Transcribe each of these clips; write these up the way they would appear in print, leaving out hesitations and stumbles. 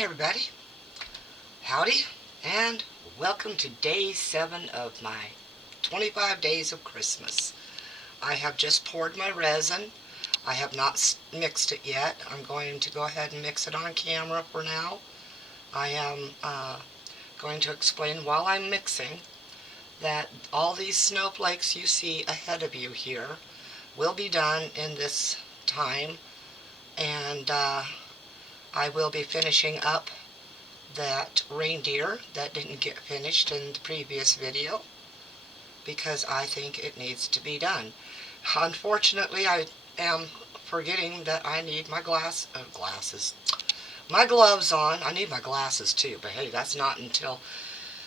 Hi everybody, howdy, and welcome to day 7 of my 25 days of Christmas. I have just poured my resin. I have not mixed it yet. I'm going to go ahead and mix it on camera for now. I am going to explain while I'm mixing that all these snowflakes you see ahead of you here will be done in this time, and I will be finishing up that reindeer that didn't get finished in the previous video because I think it needs to be done. Unfortunately, I am forgetting that I need my my gloves on. I need my glasses too, but hey, that's not until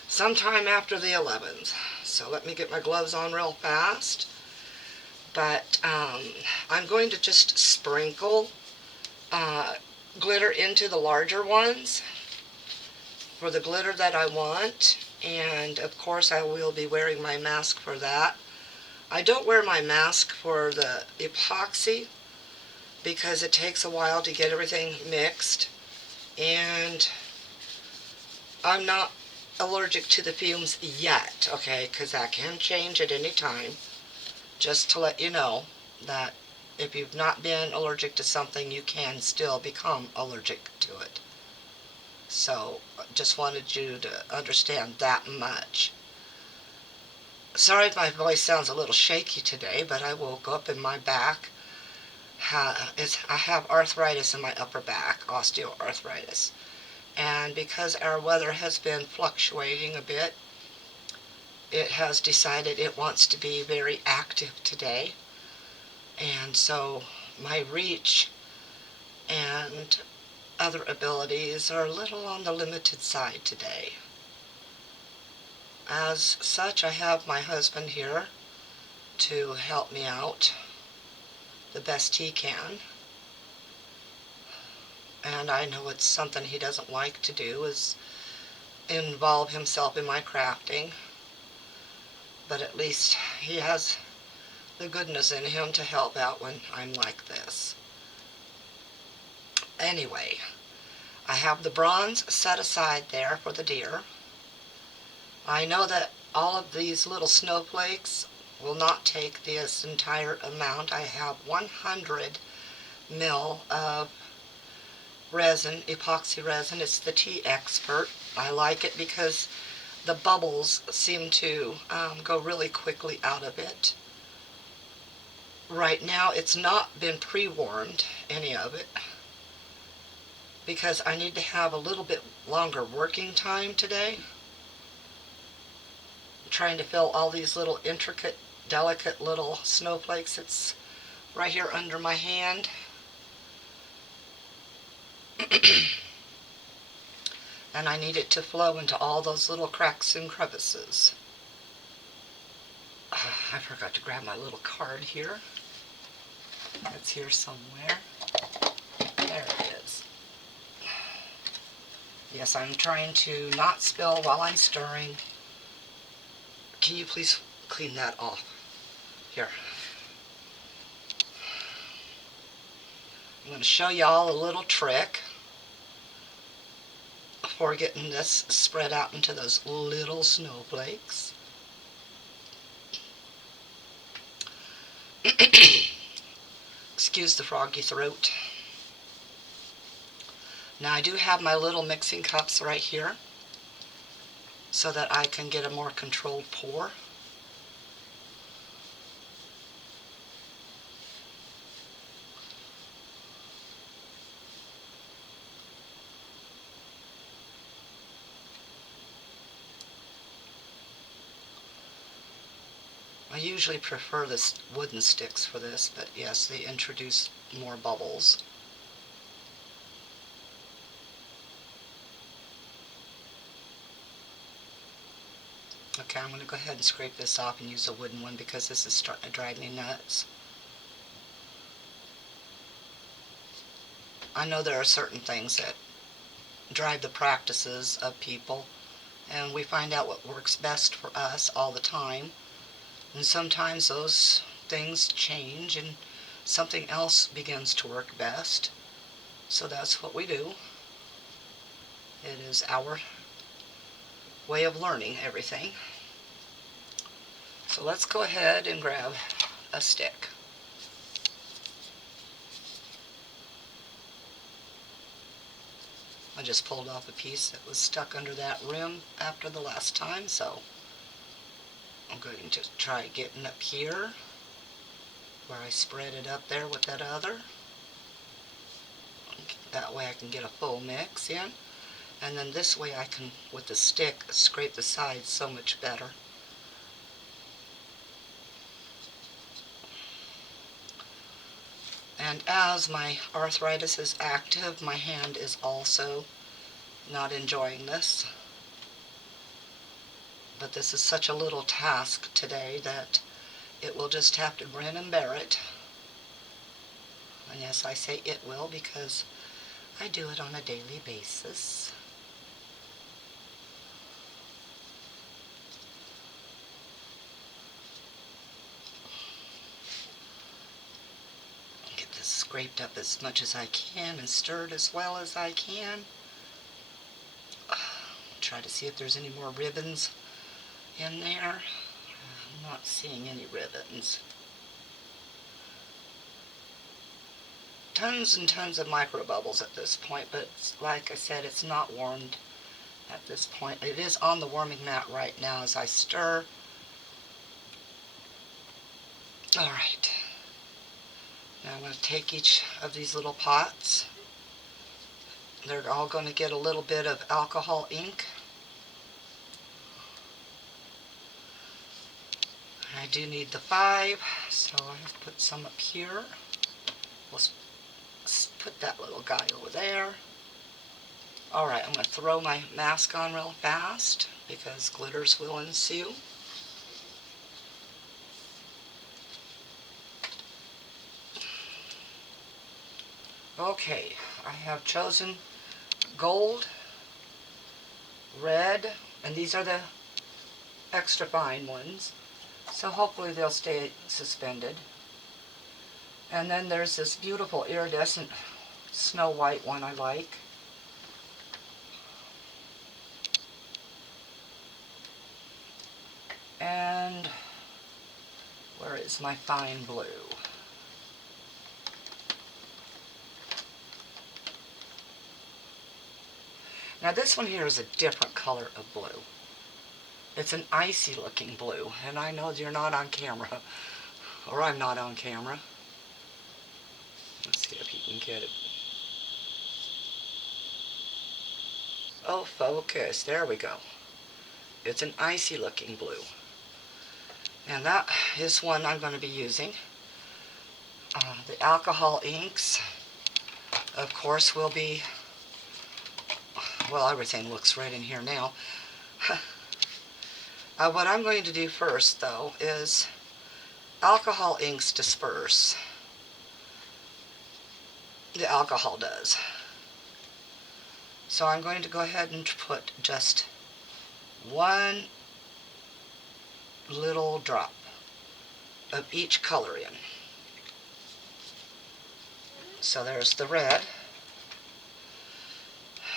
sometime after the 11th. So let me get my gloves on real fast. But I'm going to just sprinkle glitter into the larger ones for the glitter that I want, and of course I will be wearing my mask for that. I don't wear my mask for the epoxy because it takes a while to get everything mixed, and I'm not allergic to the fumes yet, okay, because that can change at any time. Just to let you know that if you've not been allergic to something, you can still become allergic to it. So, just wanted you to understand that much. Sorry if my voice sounds a little shaky today, but I woke up in my back. I have arthritis in my upper back, osteoarthritis. And because our weather has been fluctuating a bit, it has decided it wants to be very active today. And so my reach and other abilities are a little on the limited side today. As such, I have my husband here to help me out the best he can. And I know it's something he doesn't like to do, is involve himself in my crafting. But at least he has the goodness in him to help out when I'm like this. Anyway, I have the bronze set aside there for the deer. I know that all of these little snowflakes will not take this entire amount. I have 100 ml of resin, epoxy resin. It's the Tea Expert. I like it because the bubbles seem to go really quickly out of it. Right now it's not been pre-warmed, any of it, because I need to have a little bit longer working time today. I'm trying to fill all these little intricate, delicate little snowflakes. It's right here under my hand. And I need it to flow into all those little cracks and crevices. I forgot to grab my little card here. It's here somewhere. There it is. Yes, I'm trying to not spill while I'm stirring. Can you please clean that off? Here. I'm going to show you all a little trick for getting this spread out into those little snowflakes. Excuse the froggy throat. Now I do have my little mixing cups right here so that I can get a more controlled pour. I usually prefer the wooden sticks for this, but yes, they introduce more bubbles. Okay, I'm going to go ahead and scrape this off and use a wooden one because this is starting to drive me nuts. I know there are certain things that drive the practices of people, and we find out what works best for us all the time. And sometimes those things change and something else begins to work best. So that's what we do. It is our way of learning everything. So let's go ahead and grab a stick. I just pulled off a piece that was stuck under that rim after the last time, so I'm going to try getting up here where I spread it up there with that other. That way I can get a full mix in. And then this way I can, with the stick, scrape the sides so much better. And as my arthritis is active, my hand is also not enjoying this. But this is such a little task today that it will just have to grin and bear it. And yes, I say it will because I do it on a daily basis. Get this scraped up as much as I can and stirred as well as I can. Try to see if there's any more ribbons in there. I'm not seeing any ribbons. Tons and tons of micro bubbles at this point, but like I said, it's not warmed at this point. It is on the warming mat right now as I stir. Alright. Now I'm going to take each of these little pots. They're all going to get a little bit of alcohol ink. I do need the 5, so I have put some up here. We'll put that little guy over there. Alright, I'm going to throw my mask on real fast because glitters will ensue. Okay, I have chosen gold, red, and these are the extra fine ones, so hopefully they'll stay suspended. And then there's this beautiful iridescent snow white one I like. And where is my fine blue? Now this one here is a different color of blue. It's an icy looking blue, and I know you're not on camera, or I'm not on camera. Let's see if you can get it. Oh, focus, there we go. It's an icy looking blue. And that is one I'm going to be using. The alcohol inks, of course, will be, well, everything looks right in here now. What I'm going to do first, though, is alcohol inks disperse. The alcohol does. So I'm going to go ahead and put just one little drop of each color in. So there's the red.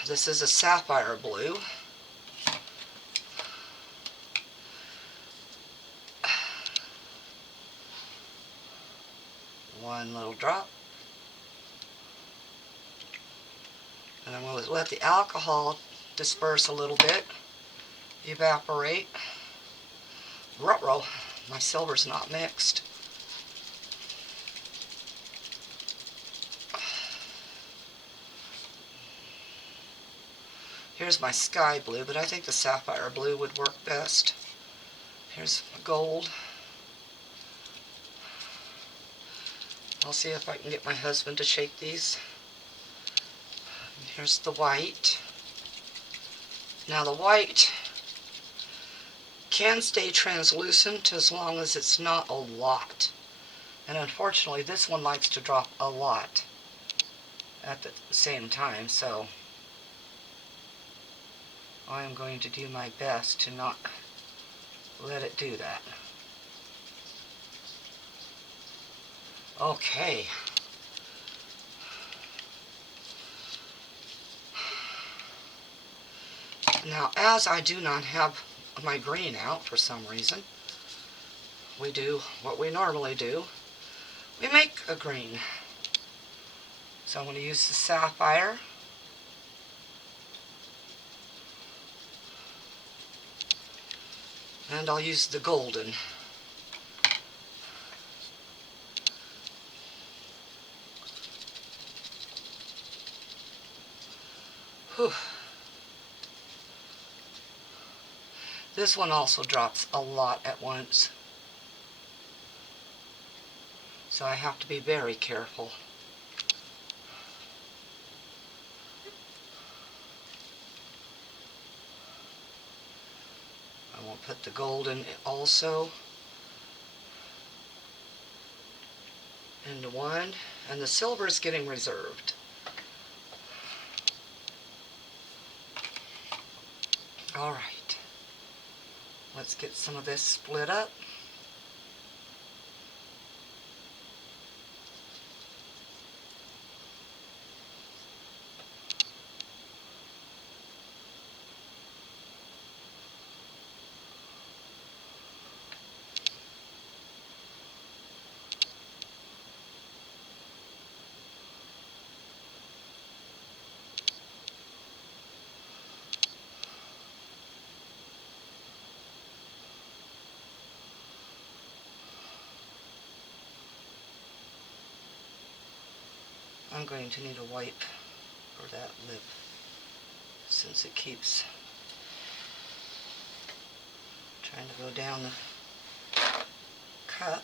This is a sapphire blue. One little drop. And I'm going to let the alcohol disperse a little bit, evaporate. Ruh-roh, my silver's not mixed. Here's my sky blue, but I think the sapphire blue would work best. Here's my gold. I'll see if I can get my husband to shake these. And here's the white. Now the white can stay translucent as long as it's not a lot. And unfortunately this one likes to drop a lot at the same time, so I'm going to do my best to not let it do that. Okay. Now, as I do not have my green out for some reason, we do what we normally do. We make a green. So I'm going to use the sapphire. And I'll use the golden. Whew. This one also drops a lot at once, so I have to be very careful. I will put the golden also into one, and the silver is getting reserved. All right, let's get some of this split up. I'm going to need a wipe for that lip since it keeps trying to go down the cup.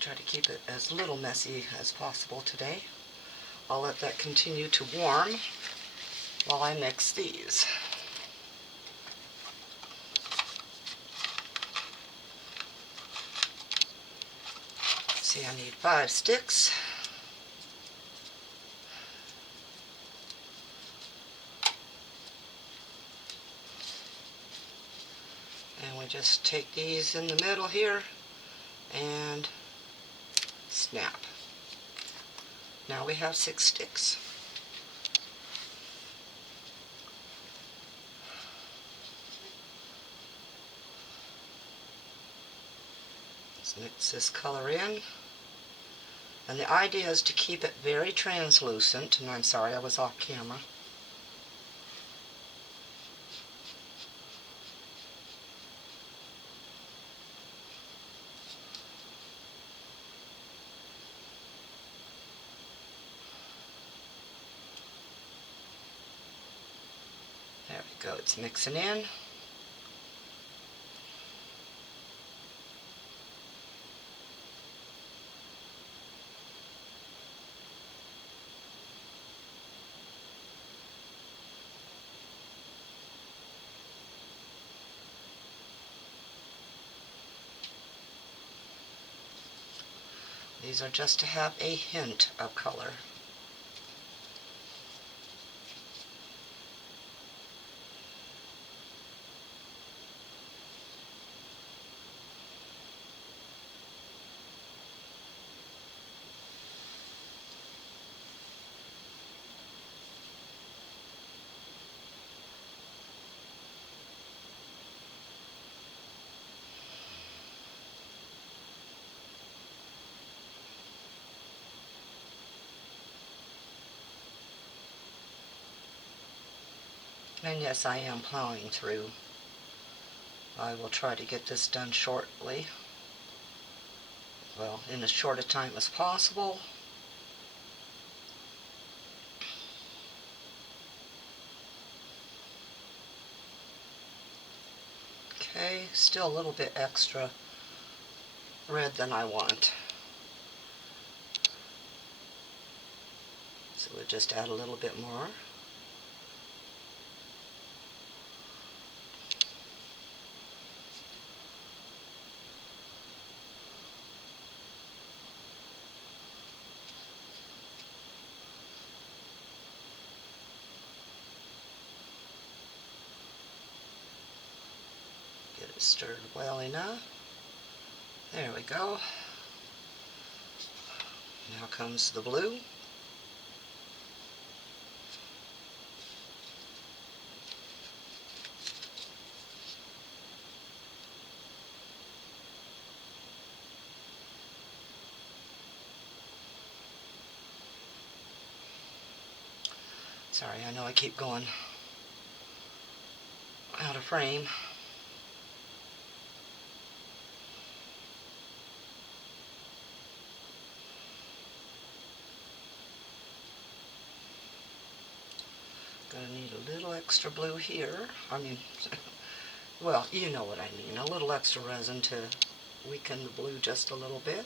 Try to keep it as little messy as possible today. I'll let that continue to warm while I mix these. See, I need 5 sticks. And we just take these in the middle here and snap. Now we have 6 sticks. Let's mix this color in. And the idea is to keep it very translucent, and I'm sorry I was off camera. There we go, it's mixing in. These are just to have a hint of color. And yes, I am plowing through. I will try to get this done shortly. Well, in as short a time as possible. Okay, still a little bit extra red than I want. So we'll just add a little bit more. Stirred well enough. There we go. Now comes the blue. Sorry, I know I keep going out of frame. Gonna need a little extra blue here. I mean, well, you know what I mean. A little extra resin to weaken the blue just a little bit.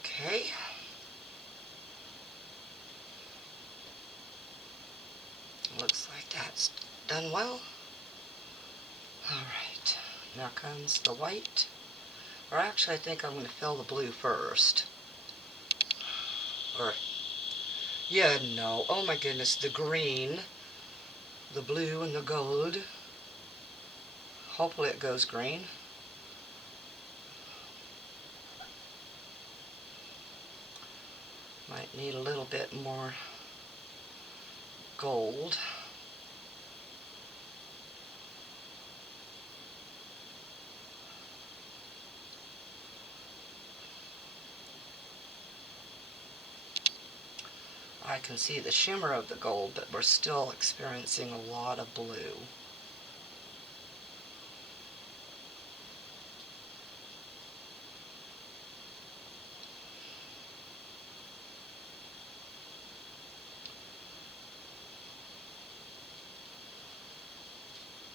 Okay. Looks like that's done well. Alright, now comes the white. Or actually, I think I'm going to fill the blue first. Or, yeah, no. Oh my goodness, the green, the blue, and the gold. Hopefully it goes green. Might need a little bit more gold. I can see the shimmer of the gold, but we're still experiencing a lot of blue.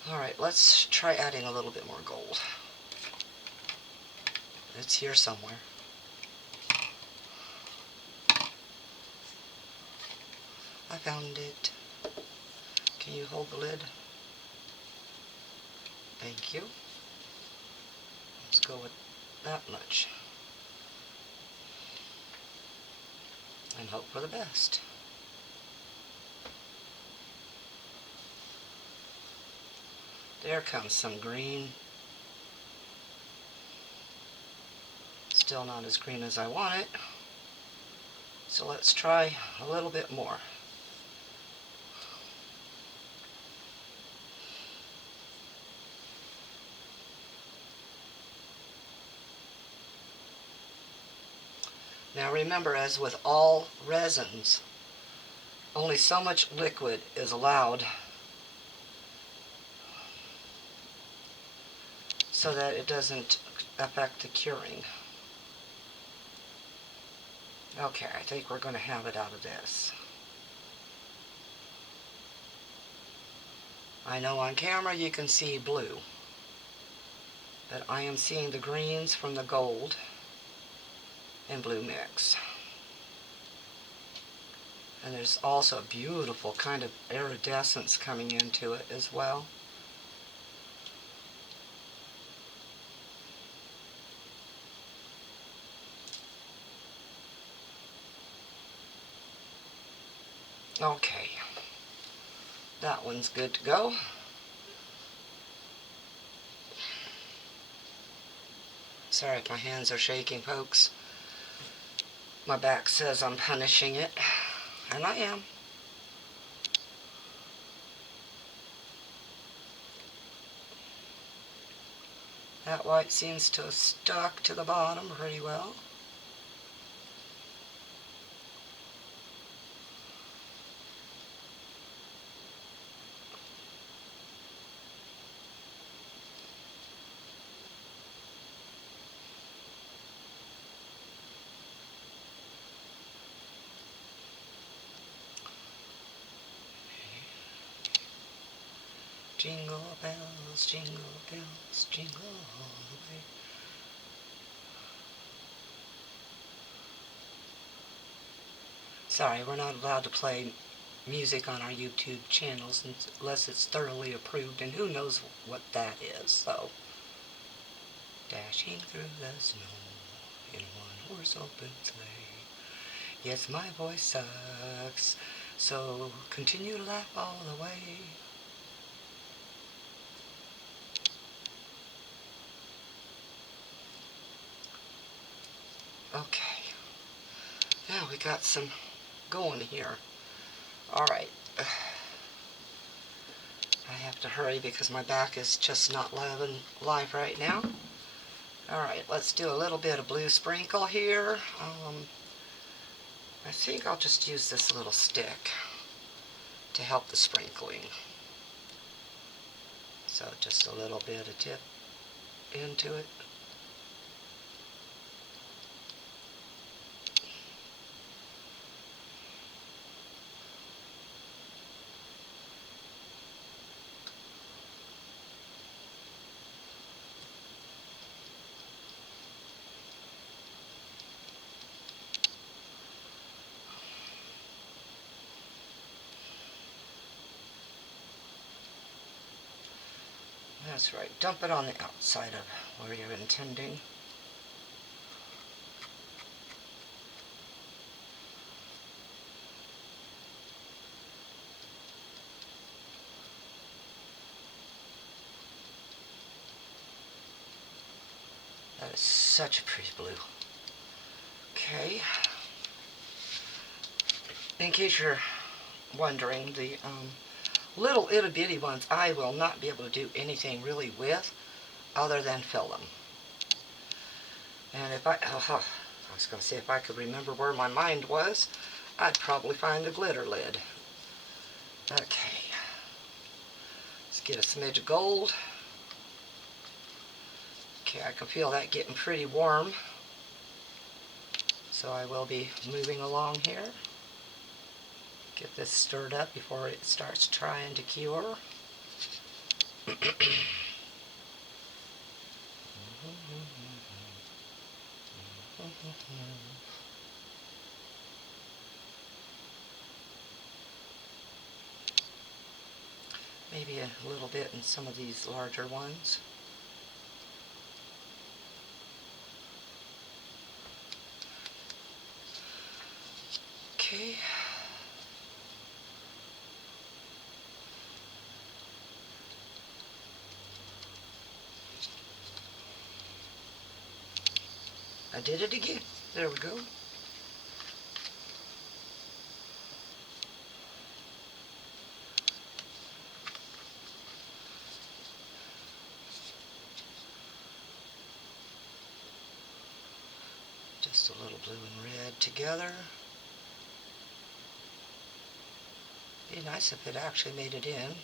Alright, let's try adding a little bit more gold. It's here somewhere. I found it. Can you hold the lid? Thank you. Let's go with that much. And hope for the best. There comes some green. Still not as green as I want it. So let's try a little bit more. Now remember, as with all resins, only so much liquid is allowed so that it doesn't affect the curing. Okay, I think we're going to have it out of this. I know on camera you can see blue, but I am seeing the greens from the gold and blue mix. And there's also a beautiful kind of iridescence coming into it as well. Okay, that one's good to go. Sorry if my hands are shaking, folks. My back says I'm punishing it, and I am. That white seems to have stuck to the bottom pretty well. Jingle bells, jingle all the way. Sorry, we're not allowed to play music on our YouTube channels unless it's thoroughly approved, and who knows what that is. So, dashing through the snow in a one-horse open sleigh. Yes, my voice sucks, so continue to laugh all the way. Okay, now we got some going here. Alright, I have to hurry because my back is just not loving life right now. Alright, let's do a little bit of blue sprinkle here. I think I'll just use this little stick to help the sprinkling. So just a little bit of tip into it. That's right, dump it on the outside of where you're intending. That is such a pretty blue. Okay. In case you're wondering, the little itty bitty ones I will not be able to do anything really with other than fill them. And if I was going to say if I could remember where my mind was, I'd probably find a glitter lid. Okay. Let's get a smidge of gold. Okay, I can feel that getting pretty warm. So I will be moving along here. Get this stirred up before it starts trying to cure. Maybe a little bit in some of these larger ones. Okay. I did it again. There we go. Just a little blue and red together. Be nice if it actually made it in.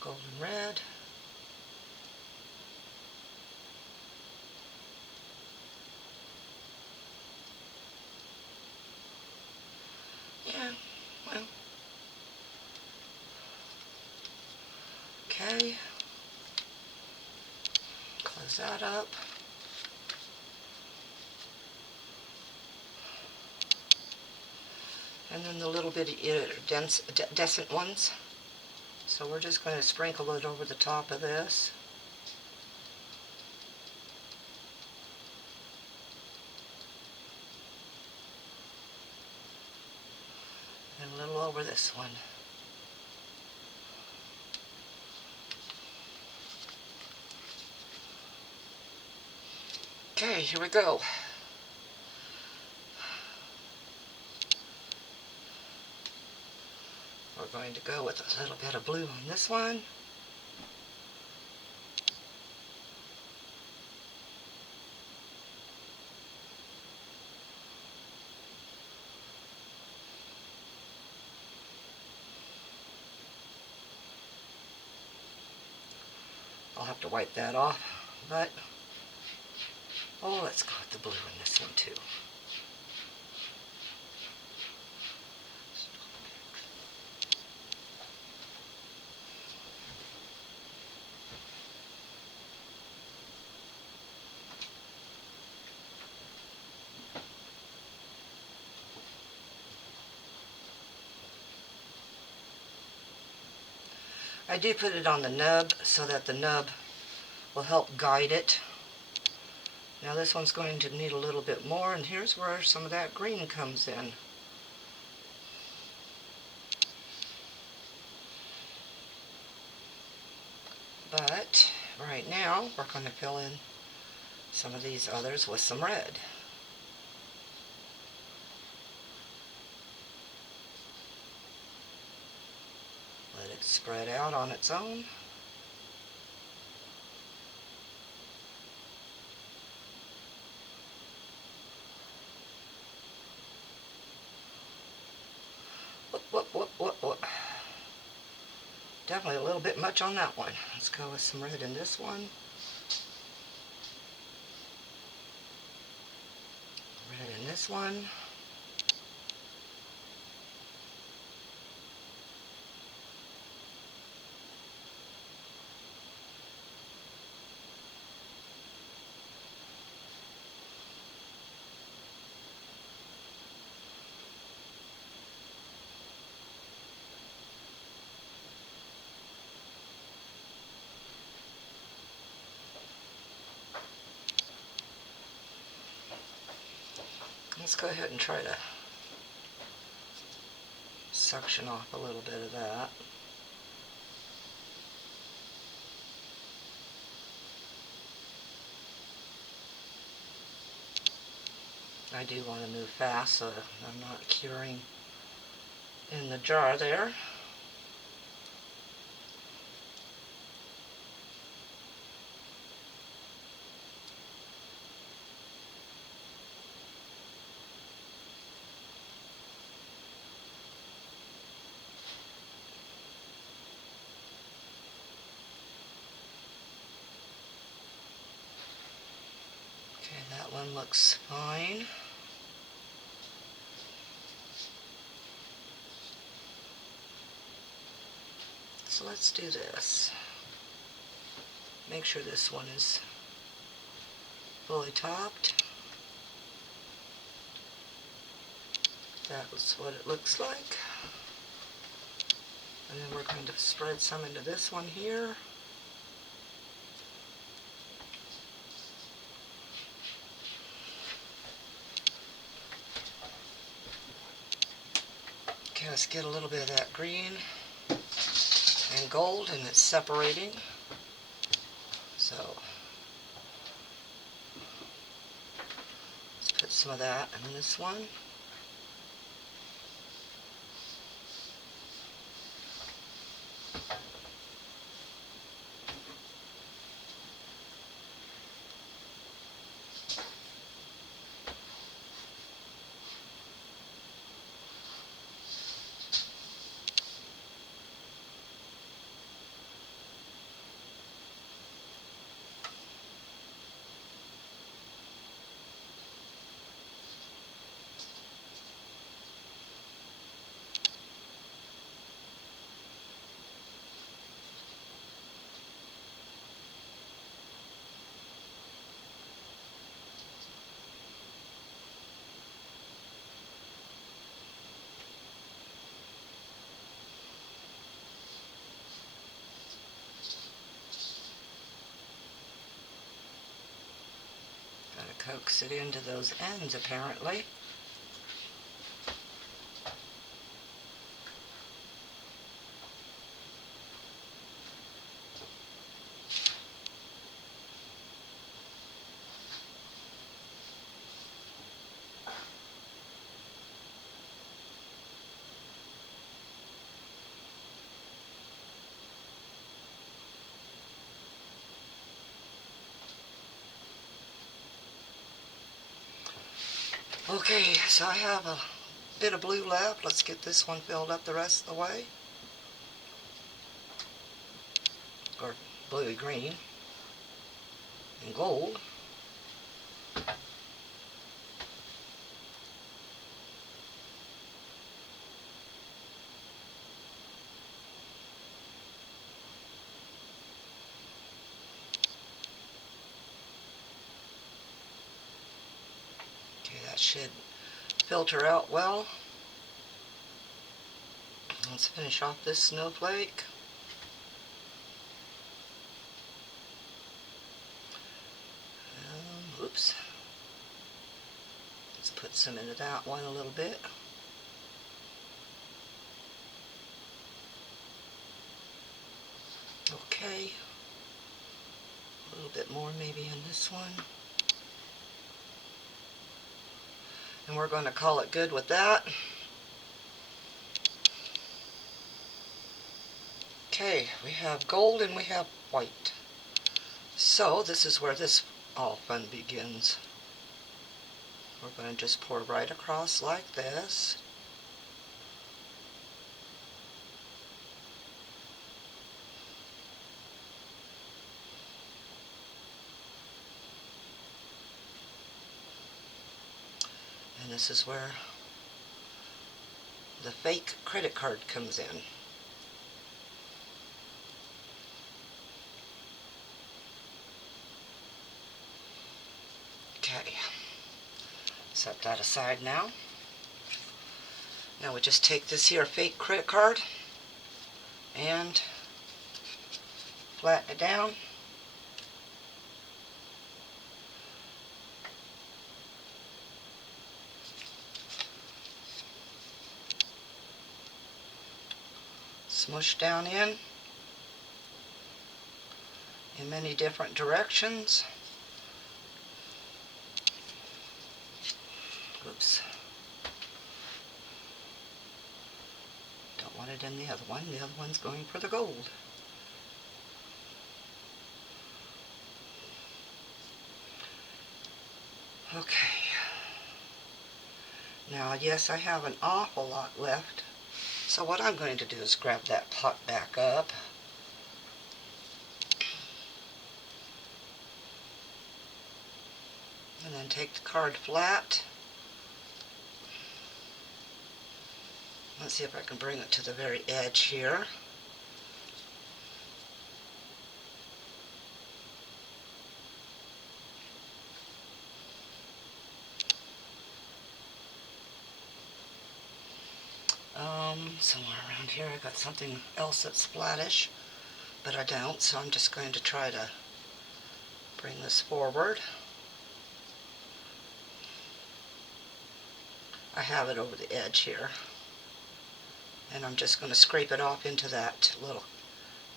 Golden red. Yeah, well. Okay. Close that up. And then the little bitty iridescent ones. So we're just going to sprinkle it over the top of this. And a little over this one. Okay, here we go. We're going to go with a little bit of blue on this one. I'll have to wipe that off, but oh, let's go with the blue in this one too. I do put it on the nub so that the nub will help guide it. Now this one's going to need a little bit more, and here's where some of that green comes in. But right now we're going to fill in some of these others with some red. Let it spread out on its own. Whoop, whoop, whoop, whoop, whoop. Definitely a little bit much on that one. Let's go with some red in this one. Red in this one. Let's go ahead and try to suction off a little bit of that. I do want to move fast so I'm not curing in the jar there. Okay, that one looks fine. So let's do this. Make sure this one is fully topped. That's what it looks like. And then we're going to spread some into this one here. Okay, let's get a little bit of that green and gold, and it's separating. So let's put some of that in this one. Gotta coax it into those ends apparently. Okay, so I have a bit of blue left. Let's get this one filled up the rest of the way. Or bluey green and gold. Okay, that should filter out well. Let's finish off this snowflake. some into that one a little bit. Okay, a little bit more maybe in this one. And we're going to call it good with that. Okay, we have gold and we have white. So this is where this all fun begins. We're going to just pour right across like this. And this is where the fake credit card comes in. Okay, set that aside now. Now we just take this here fake credit card and flatten it down. Smush down in many different directions. Oops. Don't want it in the other one. The other one's going for the gold. Okay. Now, yes, I have an awful lot left. So what I'm going to do is grab that pot back up. And then take the card flat. Let's see if I can bring it to the very edge here. Somewhere around here I got something else that's flattish, but I don't, so I'm just going to try to bring this forward. I have it over the edge here, and I'm just going to scrape it off into that little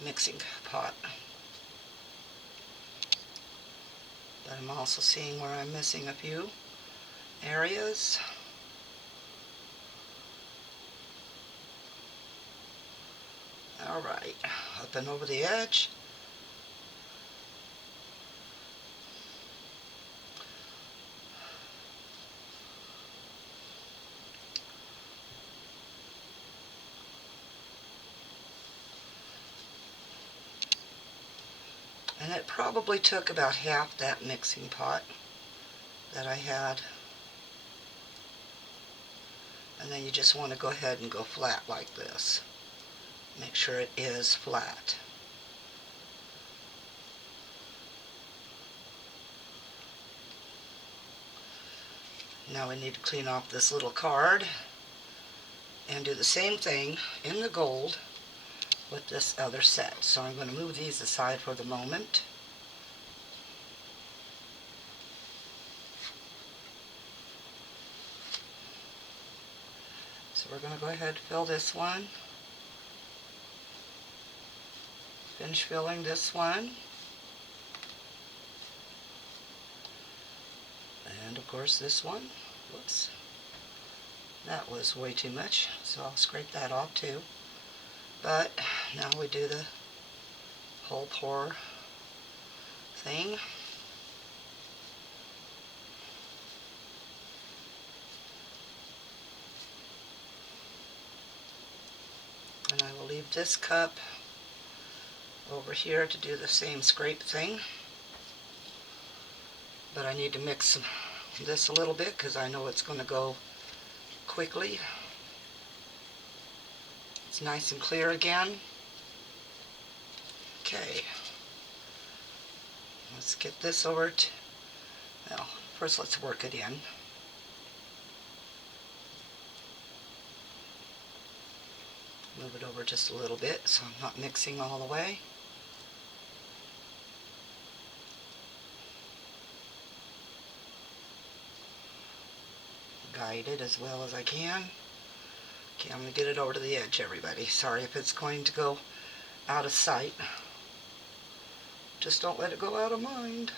mixing pot. But I'm also seeing where I'm missing a few areas. Alright, up and over the edge. And it probably took about half that mixing pot that I had. And then you just want to go ahead and go flat like this. Make sure it is flat. Now we need to clean off this little card and do the same thing in the gold with this other set. So I'm going to move these aside for the moment. So we're going to go ahead and fill this one. Finish filling this one. And of course this one. Whoops. That was way too much, so I'll scrape that off too. But now we do the whole pour thing. And I will leave this cup over here to do the same scrape thing. But I need to mix this a little bit because I know it's going to go quickly. It's nice and clear again. Okay. Let's get this over to, well, first let's work it in. Move it over just a little bit so I'm not mixing all the way. hide it as well as I can. Okay, I'm going to get it over to the edge, everybody. Sorry if it's going to go out of sight. Just don't let it go out of mind.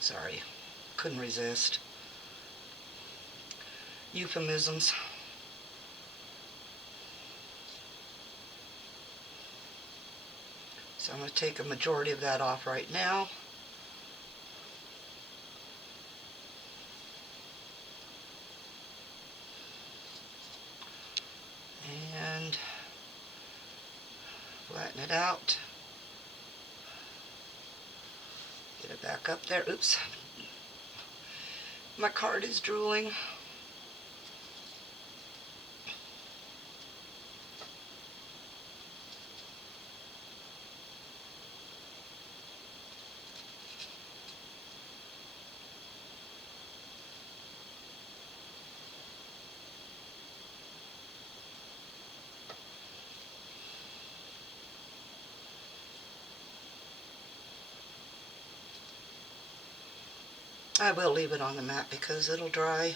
Sorry, couldn't resist. Euphemisms. So I'm going to take a majority of that off right now. And flatten it out. Get it back up there. Oops. My card is drooling. I will leave it on the mat because it'll dry.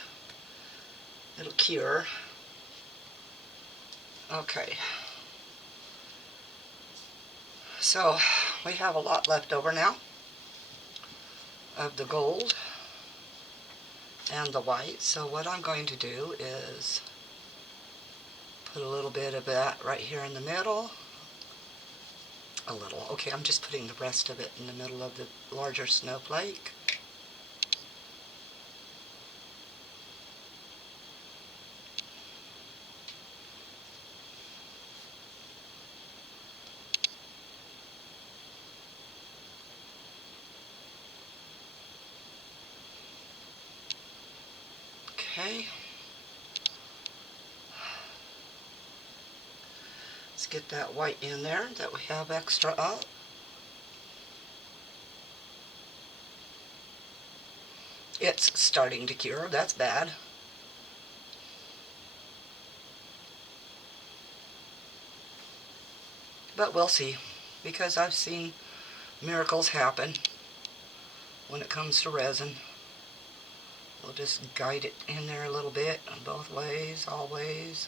It'll cure. Okay. So we have a lot left over now of the gold and the white. So what I'm going to do is put a little bit of that right here in the middle. A little. Okay, I'm just putting the rest of it in the middle of the larger snowflake. Okay. Let's get that white in there that we have extra of. It's starting to cure. That's bad. But we'll see, because I've seen miracles happen when it comes to resin. We'll just guide it in there a little bit on both ways, always.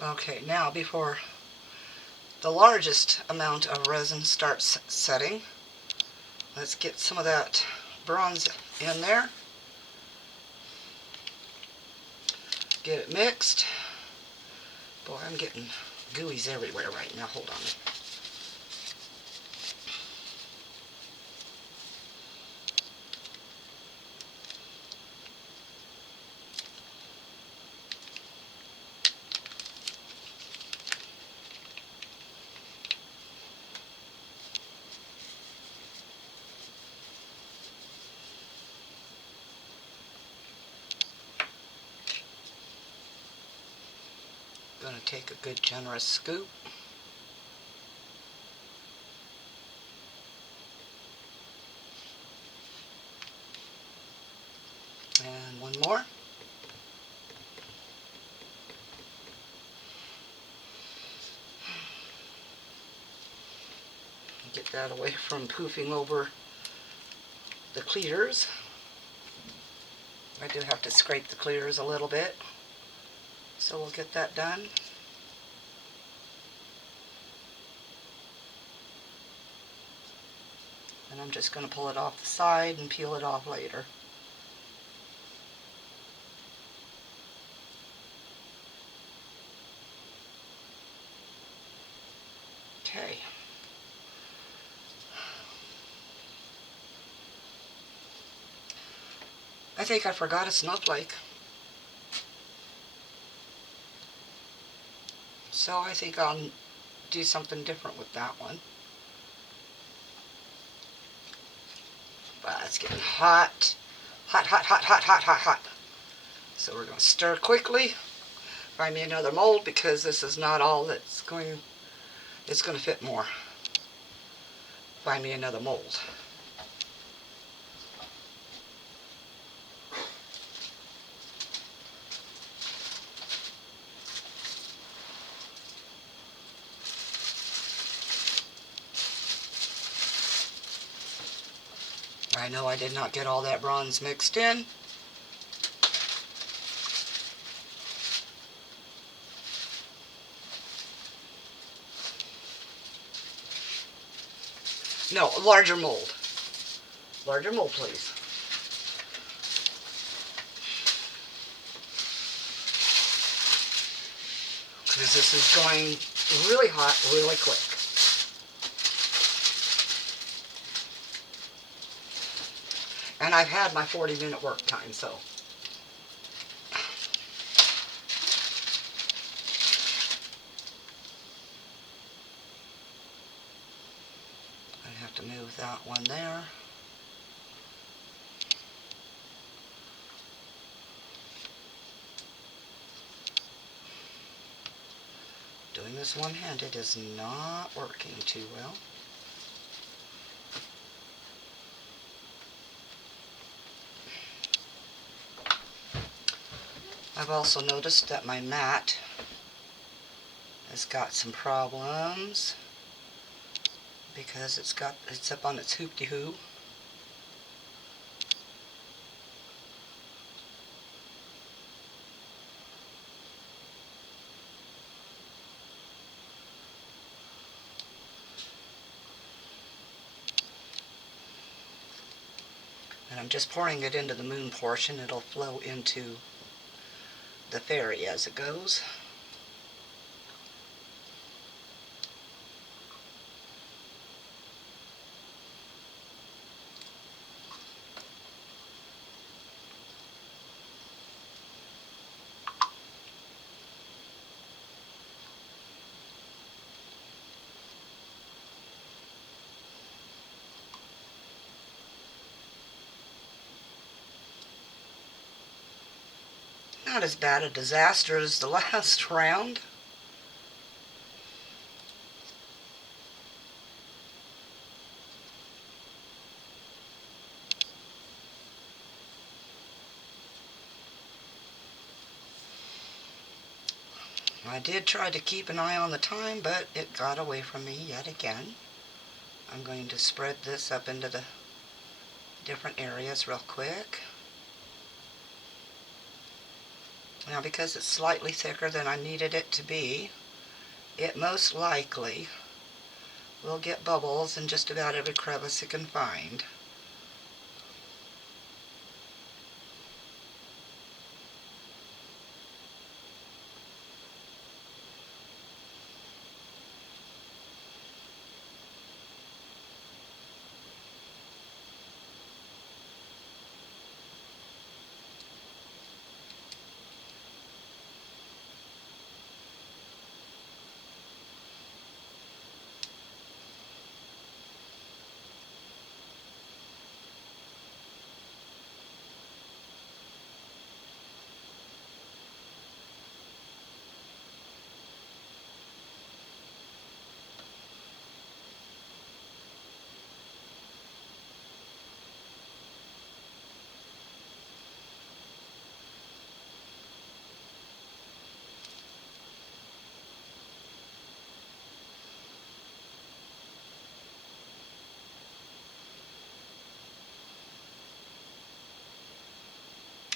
Okay, now before the largest amount of resin starts setting, let's get some of that bronze in there. Get it mixed. Boy, I'm getting gooeys everywhere right now. Hold on. Going to take a good generous scoop. And one more. Get that away from poofing over the clears. I do have to scrape the clears a little bit, so we'll get that done. And I'm just going to pull it off the side and peel it off later. Okay. I think I forgot a snowflake. So I think I'll do something different with that one. But it's getting hot. Hot, hot, hot, hot, hot, hot, hot. So we're going to stir quickly. Find me another mold because this is not all that's going, it's going to fit more. Find me another mold. I know I did not get all that bronze mixed in. No, larger mold. Larger mold, please. Because this is going really hot, really quick. And I've had my 40-minute work time, so. I have to move that one there. Doing this one-handed is not working too well. I've also noticed that my mat has got some problems because it's up on its hoop-de-hoo. And I'm just pouring it into the moon portion. It'll flow into the fairy as it goes. Not as bad a disaster as the last round. I did try to keep an eye on the time, but it got away from me yet again. I'm going to spread this up into the different areas real quick. Now, because it's slightly thicker than I needed it to be, it most likely will get bubbles in just about every crevice it can find.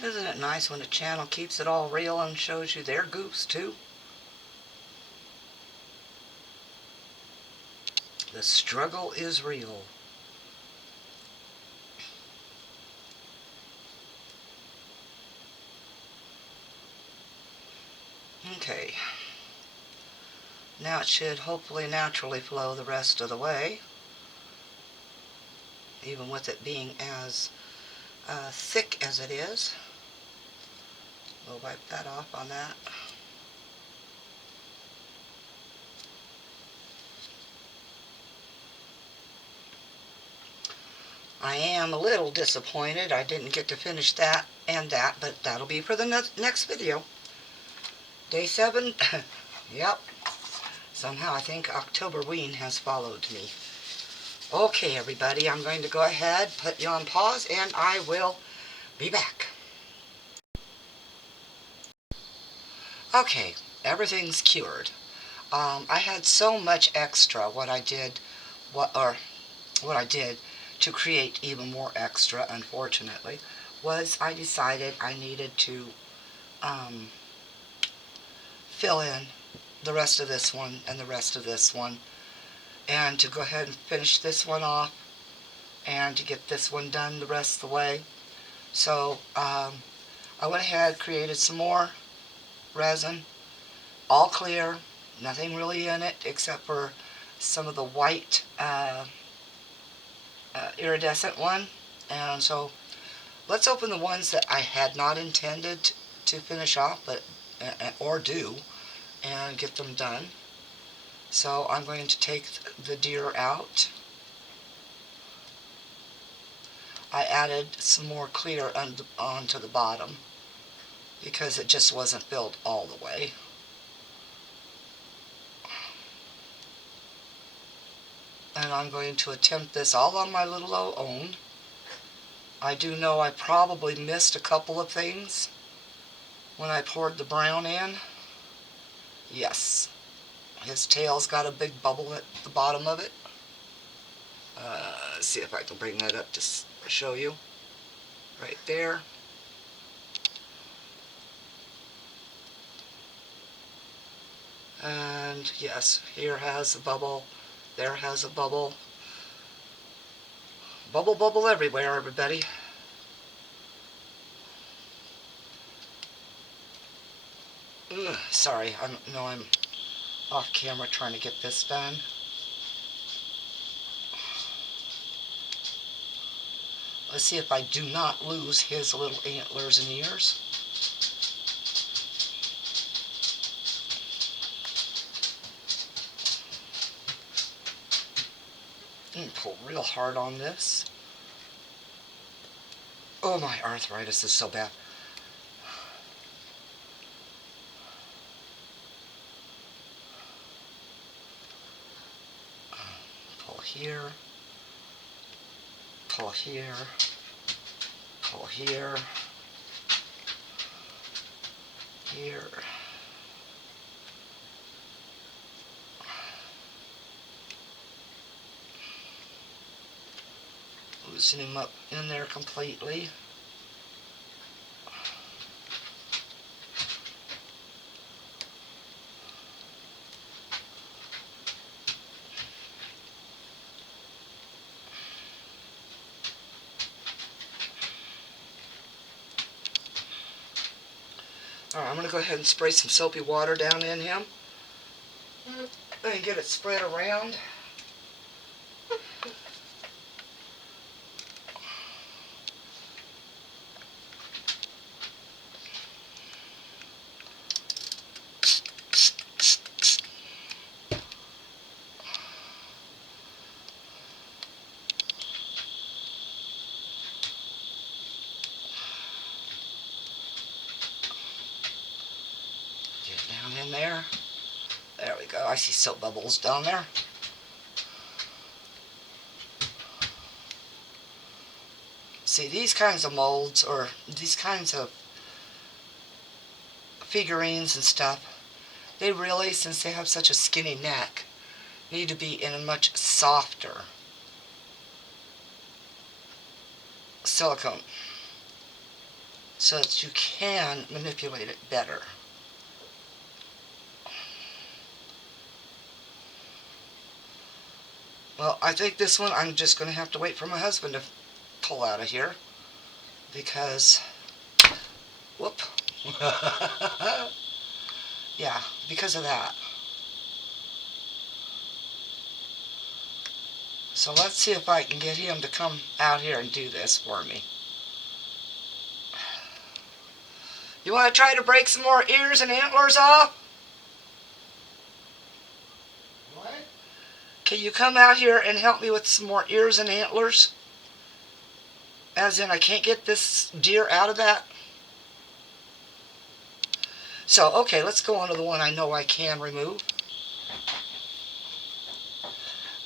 Isn't it nice when a channel keeps it all real and shows you their goofs too? The struggle is real. Okay. Now it should hopefully naturally flow the rest of the way, even with it being as thick as it is. We'll wipe that off on that. I am a little disappointed I didn't get to finish that and that, but that'll be for the next video. Day 7, yep. Somehow I think Octoberween has followed me. Okay, everybody, I'm going to go ahead, put you on pause, and I will be back. Okay, everything's cured. I had so much extra what I did to create even more extra, unfortunately, was I decided I needed to fill in the rest of this one and the rest of this one, and to go ahead and finish this one off and to get this one done the rest of the way. So I went ahead, created some more resin, all clear, nothing really in it except for some of the white iridescent one. And so let's open the ones that I had not intended to finish off, but or do, and get them done. So I'm going to take the deer out. I added some more clear onto the bottom because it just wasn't filled all the way. And I'm going to attempt this all on my little own. I do know I probably missed a couple of things when I poured the brown in. Yes, his tail's got a big bubble at the bottom of it. Let's see if I can bring that up to show you. Right there. And yes, here has a bubble, there has a bubble. Bubble, bubble everywhere, everybody. Ugh, sorry, I know I'm off camera trying to get this done. Let's see if I do not lose his little antlers and ears. Pull real hard on this. Oh, my arthritis is so bad. Pull here, pull here, pull here, here. Loosen him up in there completely. Alright, I'm going to go ahead and spray some soapy water down in him and get it spread around. Down in there. There we go. I see soap bubbles down there. See, these kinds of molds, or these kinds of figurines and stuff, they really, since they have such a skinny neck, need to be in a much softer silicone so that you can manipulate it better. Well, I think this one I'm just going to have to wait for my husband to pull out of here because, whoop, yeah, because of that. So let's see if I can get him to come out here and do this for me. You want to try to break some more ears and antlers off? What? Can you come out here and help me with some more ears and antlers? As in, I can't get this deer out of that. So, okay, let's go on to the one I know I can remove.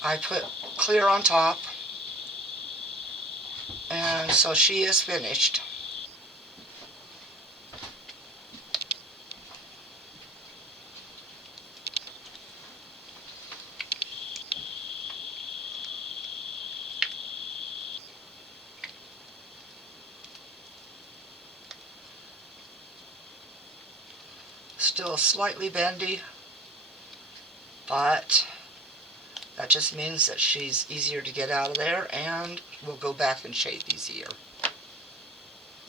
I put clear on top, and so she is finished. Still slightly bendy, but that just means that she's easier to get out of there and will go back in shape easier.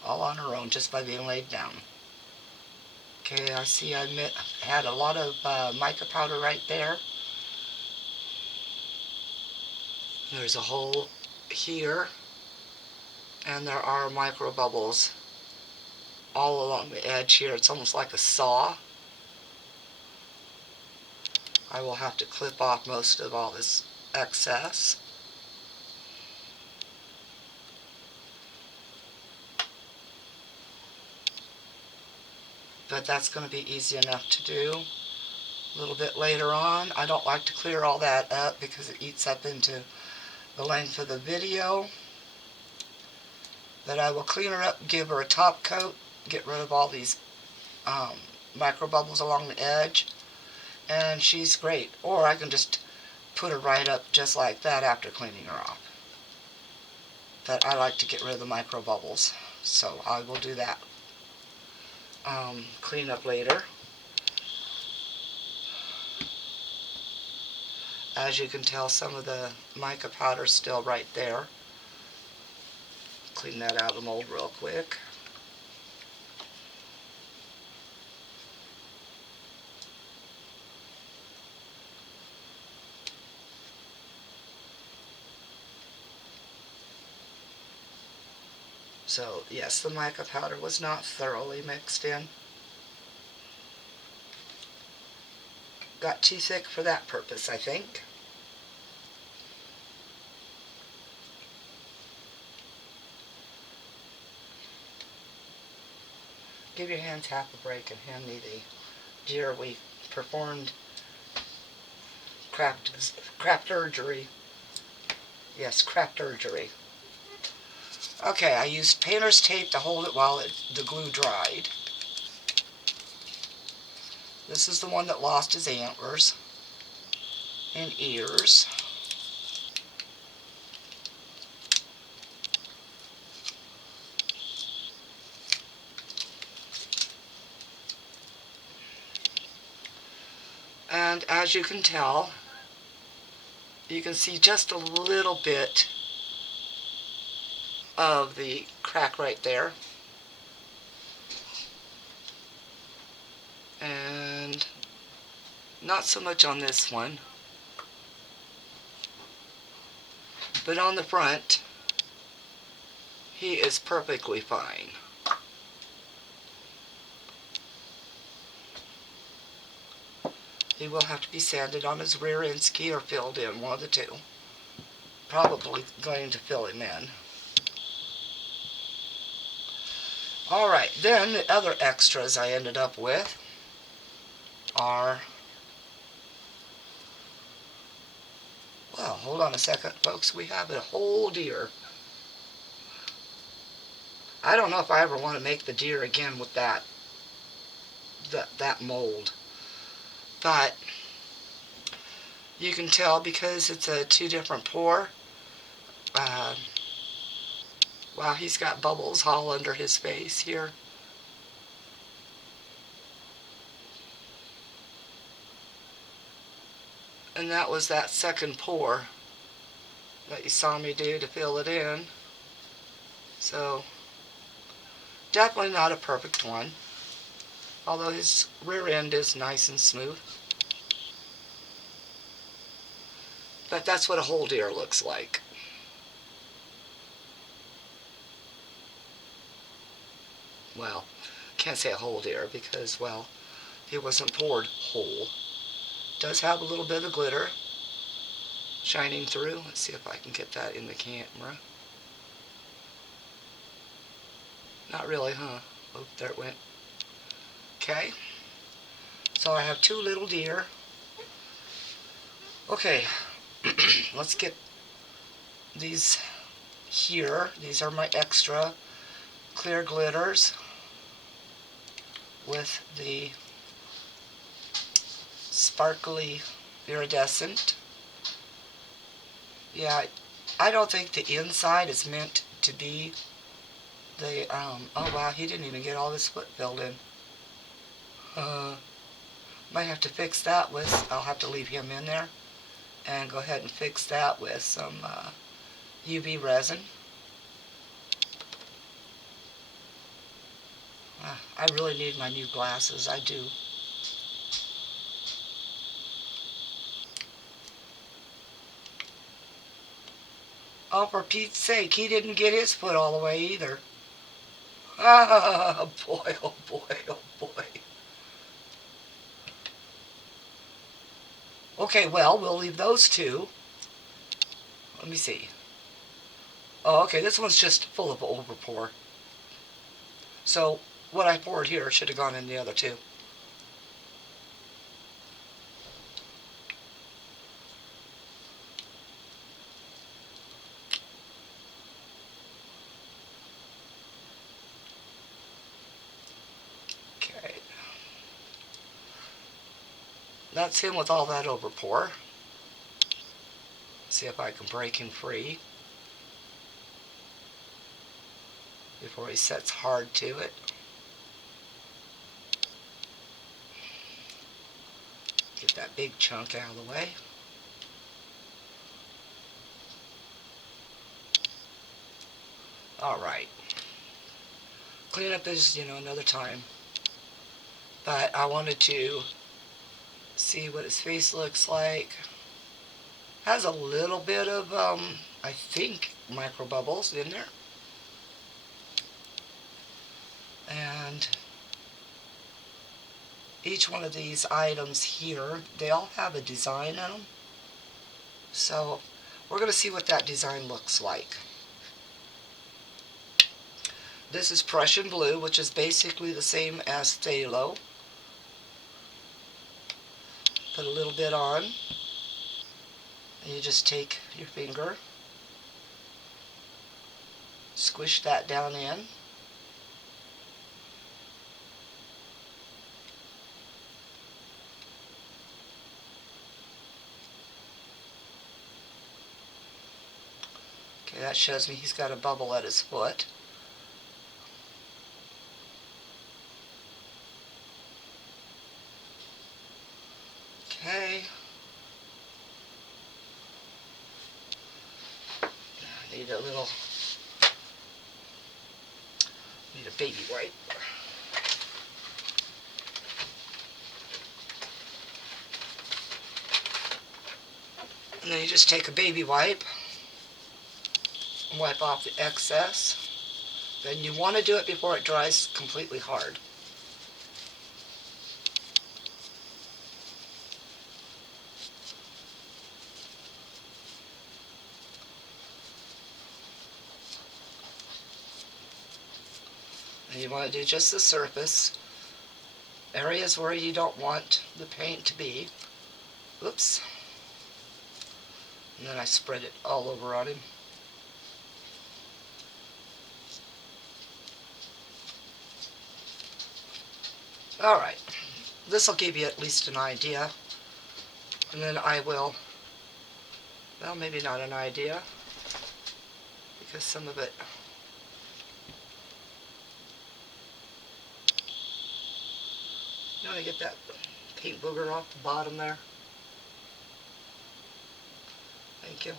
All on her own, just by being laid down. Okay, I see I had a lot of mica powder right there. There's a hole here, and there are micro bubbles all along the edge here. It's almost like a saw. I will have to clip off most of all this excess. But that's going to be easy enough to do. A little bit later on, I don't like to clear all that up because it eats up into the length of the video. But I will clean her up, give her a top coat, get rid of all these micro bubbles along the edge, and she's great. Or I can just put her right up just like that after cleaning her off. But I like to get rid of the micro bubbles, so I will do that. Clean up later. As you can tell, some of the mica powder is still right there. Clean that out of the mold real quick. So, yes, the mica powder was not thoroughly mixed in. Got too thick for that purpose, I think. Give your hands half a break and hand me the deer we performed crafturgery. Yes, crafturgery. Okay, I used painter's tape to hold it while the glue dried. This is the one that lost his antlers and ears. And as you can tell, you can see just a little bit of the crack right there. And not so much on this one. But on the front, he is perfectly fine. He will have to be sanded on his rear end ski or filled in, one of the two. Probably going to fill him in. Alright, then the other extras I ended up with are... Well, hold on a second, folks. We have a whole deer. I don't know if I ever want to make the deer again with that mold. But you can tell because it's a two different pour. Wow, he's got bubbles all under his face here. And that was that second pour that you saw me do to fill it in. So, definitely not a perfect one. Although his rear end is nice and smooth. But that's what a whole deer looks like. Well, can't say a whole deer because, well, he wasn't poured whole. Does have a little bit of glitter shining through. Let's see if I can get that in the camera. Not really, huh? Oh, there it went. Okay. So I have two little deer. Okay. Let's get these here. These are my extra clear glitters with the sparkly iridescent. Yeah, I don't think the inside is meant to be the, oh wow, he didn't even get all his foot filled in. Uh, might have to fix that with, I'll have to leave him in there and go ahead and fix that with some UV resin. I really need my new glasses, I do. Oh, for Pete's sake, he didn't get his foot all the way either. Ah, boy, oh boy, oh boy. Okay, well, we'll leave those two. Let me see. Oh, okay, this one's just full of overpour. So, what I poured here should have gone in the other two. Okay. That's him with all that overpour. See if I can break him free before he sets hard to it. Get that big chunk out of the way. Alright. Cleanup is, another time. But I wanted to see what his face looks like. Has a little bit of, I think, micro bubbles in there. And each one of these items here, they all have a design in them. So we're going to see what that design looks like. This is Prussian blue, which is basically the same as phthalo. Put a little bit on, and you just take your finger, squish that down in. Okay, that shows me he's got a bubble at his foot. Okay. I need a baby wipe. And then you just take a baby wipe and wipe off the excess. Then you want to do it before it dries completely hard. And you want to do just the surface. Areas where you don't want the paint to be. Oops. And then I spread it all over on him. Alright. This will give you at least an idea. And then I will, well, maybe not an idea, because some of it, you want to get that paint booger off the bottom there. Thank you.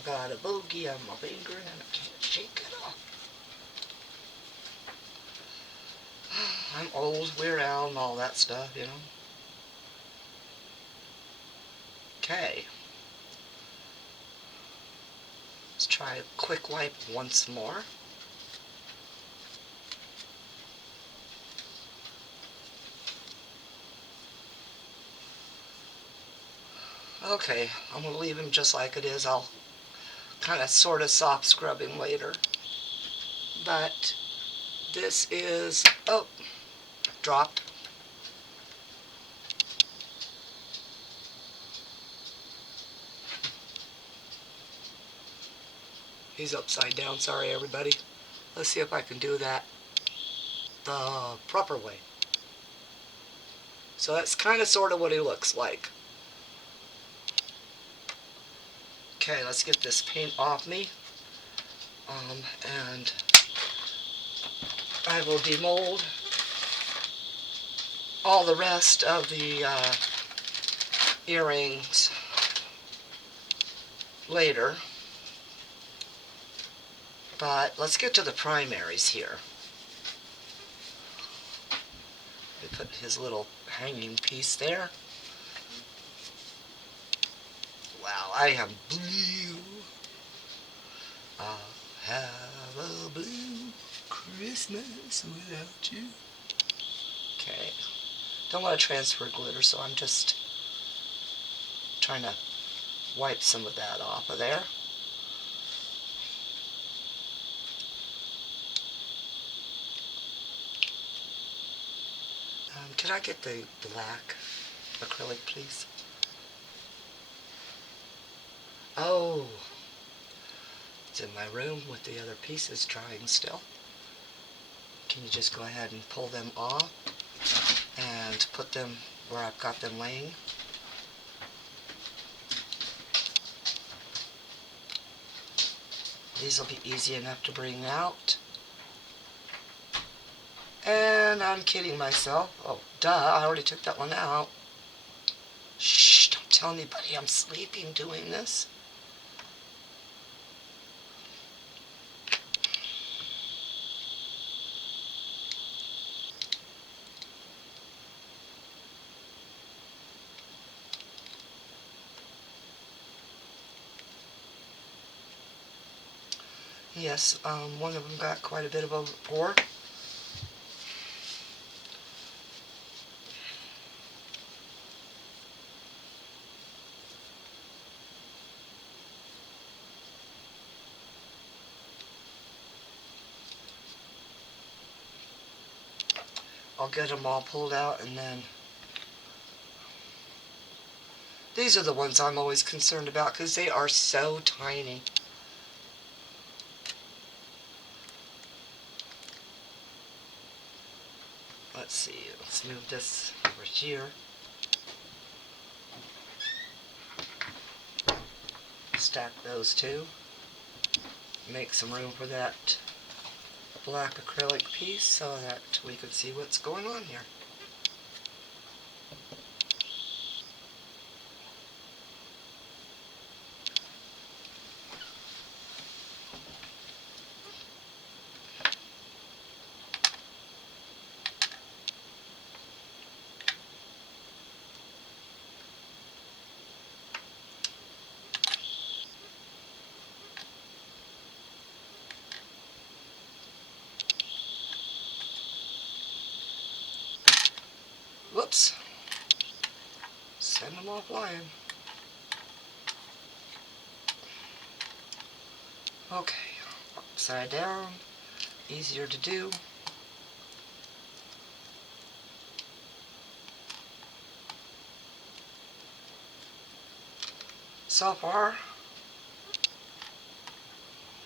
I got a bogey on my finger and I can't shake it off. I'm old, wear out, and all that stuff, Okay. Let's try a quick wipe once more. Okay, I'm going to leave him just like it is. I'll kind of sort of soft scrub him later. But this is, oh, dropped. He's upside down, sorry everybody. Let's see if I can do that the proper way. So that's kind of sort of what he looks like. Okay, let's get this paint off me. And I will demold all the rest of the earrings later. But let's get to the primaries here. We put his little hanging piece there. Wow, I am blue. I'll have a blue Christmas without you. Okay. Don't want to transfer glitter, so I'm just trying to wipe some of that off of there. Could I get the black acrylic, please? Oh, it's in my room with the other pieces drying still. Can you just go ahead and pull them off and put them where I've got them laying? These will be easy enough to bring out. And I'm kidding myself. Oh, duh, I already took that one out. Shh, don't tell anybody I'm sleeping doing this. Yes, one of them got quite a bit of a pour. I'll get them all pulled out, and then these are the ones I'm always concerned about because they are so tiny. Let's see, let's move this over here. Stack those two. Make some room for that black acrylic piece so that we can see what's going on here. Whoops. Send them all flying. Okay, upside down, easier to do. So far,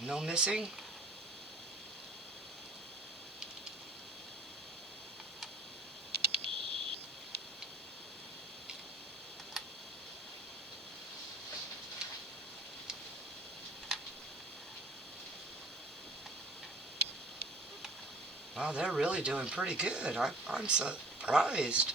no missing. Wow, they're really doing pretty good. I'm surprised.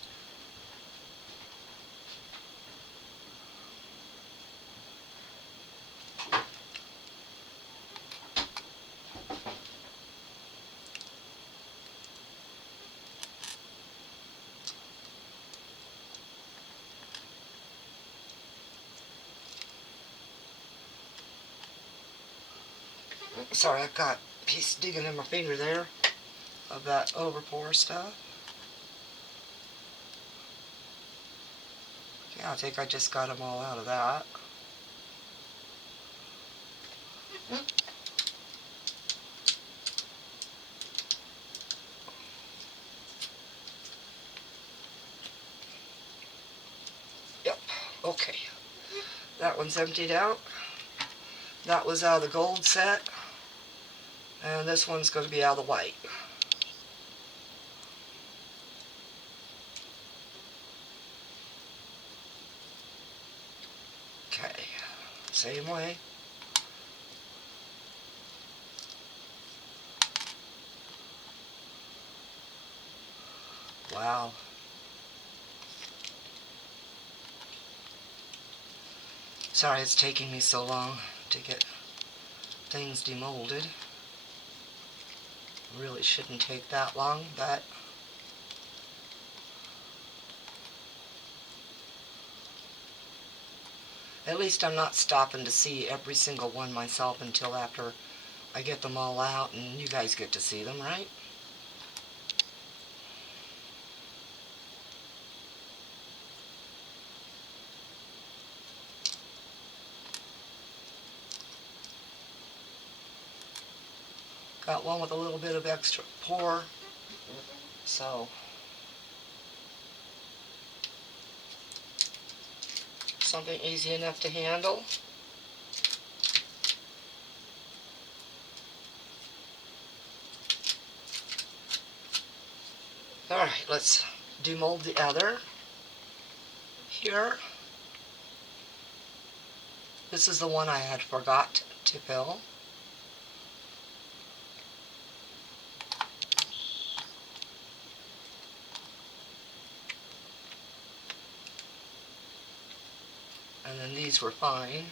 Sorry, I've got a piece digging in my finger there of that overpour stuff. Yeah, I think I just got them all out of that. Yep, okay. That one's emptied out. That was out of the gold set. And this one's going to be out of the white. Okay, same way. Wow. Sorry it's taking me so long to get things demolded. Really shouldn't take that long, but at least I'm not stopping to see every single one myself until after I get them all out and you guys get to see them, right? Got one with a little bit of extra pour, so something easy enough to handle. Alright, let's demold the other here. This is the one I had forgot to fill. And then these were fine.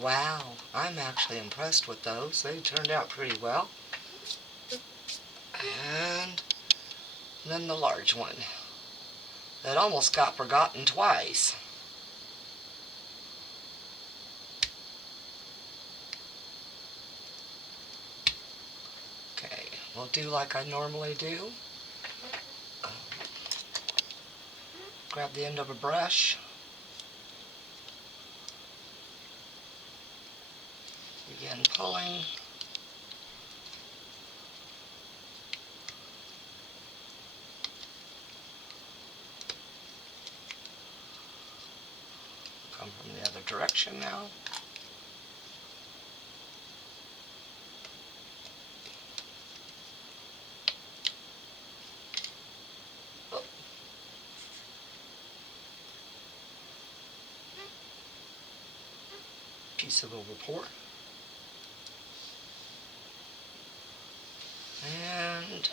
Wow, I'm actually impressed with those. They turned out pretty well. And then the large one that almost got forgotten twice. Okay, we'll do like I normally do. Grab the end of a brush. Begin pulling. Come from the other direction now. Oh. Piece of over pour. And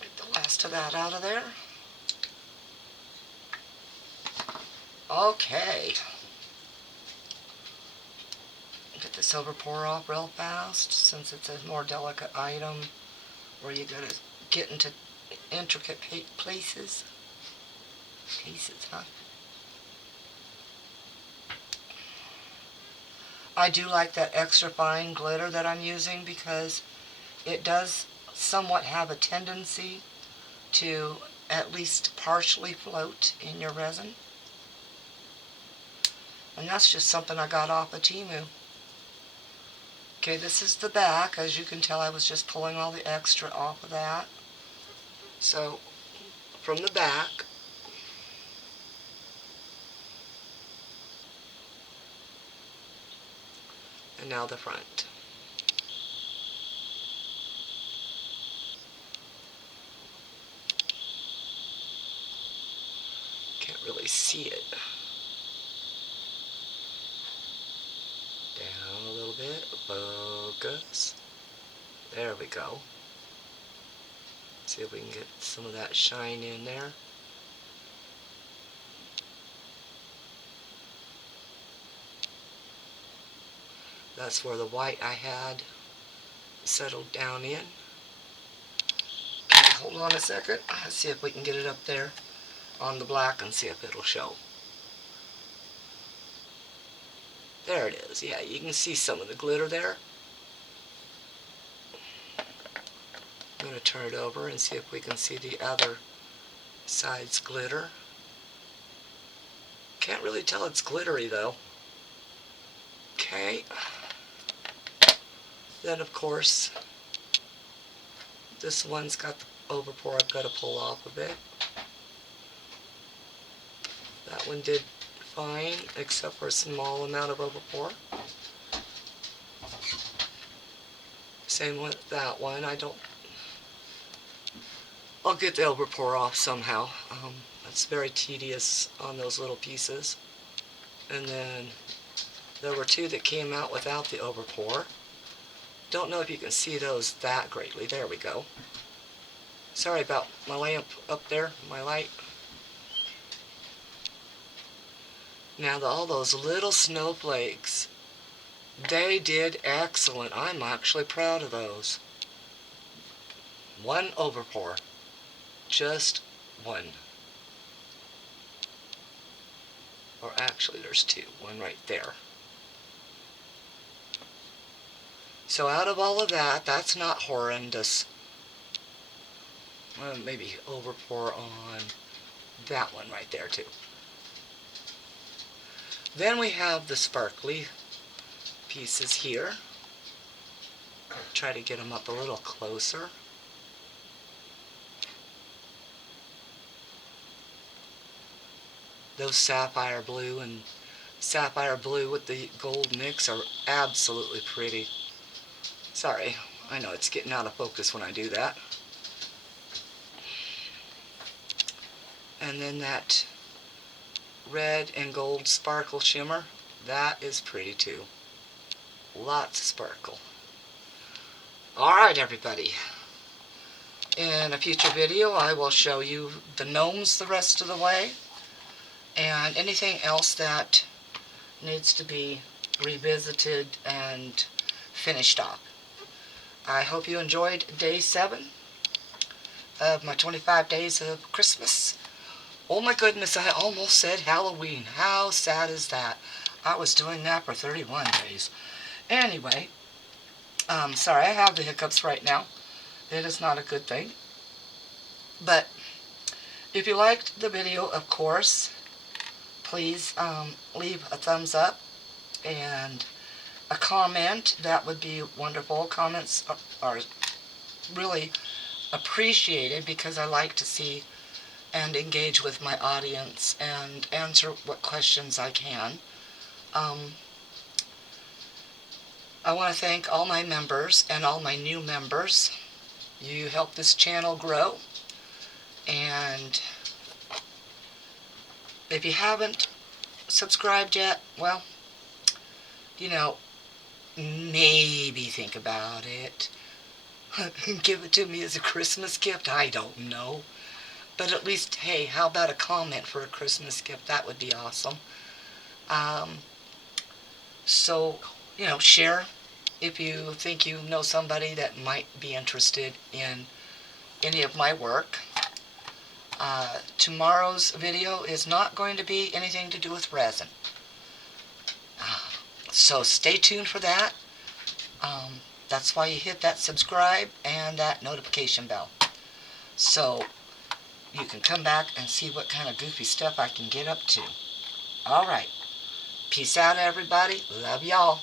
get the last of that out of there. Okay. Get the silver pour off real fast since it's a more delicate item where you gotta get into intricate places. Pieces, huh? I do like that extra fine glitter that I'm using because it does somewhat have a tendency to at least partially float in your resin. And that's just something I got off of Temu. Okay, this is the back. As you can tell, I was just pulling all the extra off of that. So, from the back, and now the front. Can't really see it. Down a little bit. Focus. There we go. See if we can get some of that shine in there. That's where the white I had settled down in. Okay, hold on a second. Let's see if we can get it up there on the black and see if it'll show. There it is. Yeah, you can see some of the glitter there. I'm going to turn it over and see if we can see the other Sides glitter. Can't really tell it's glittery though. Okay. Then of course, this one's got the overpour I've got to pull off a bit. That one did fine, except for a small amount of overpour. Same with that one. I'll get the overpour off somehow. It's very tedious on those little pieces. And then there were two that came out without the overpour. Don't know if you can see those that greatly. There we go. Sorry about my lamp up there, my light. Now all those little snowflakes, they did excellent. I'm actually proud of those. One overpour. Just one. Or actually there's two. One right there. So out of all of that, that's not horrendous. Maybe overpour on that one right there too. Then we have the sparkly pieces here. Try to get them up a little closer. Those sapphire blue and sapphire blue with the gold mix are absolutely pretty. Sorry, I know it's getting out of focus when I do that. And then that red and gold sparkle shimmer, that is pretty too. Lots of sparkle. Alright everybody, in a future video I will show you the gnomes the rest of the way and anything else that needs to be revisited and finished off. I hope you enjoyed day 7 of my 25 days of Christmas. Oh my goodness, I almost said Halloween. How sad is that? I was doing that for 31 days. Anyway, sorry, I have the hiccups right now. It is not a good thing. But if you liked the video, of course, please leave a thumbs up and a comment. That would be wonderful. Comments are really appreciated because I like to see and engage with my audience and answer what questions I can. I want to thank all my members and all my new members. You help this channel grow, and if you haven't subscribed yet, well, you know, maybe think about it. Give it to me as a Christmas gift, I don't know. But at least, hey, how about a comment for a Christmas gift? That would be awesome. So, you know, share if you think you know somebody that might be interested in any of my work. Tomorrow's video is not going to be anything to do with resin. So stay tuned for that. That's why you hit that subscribe and that notification bell. So you can come back and see what kind of goofy stuff I can get up to. Alright. Peace out, everybody. Love y'all.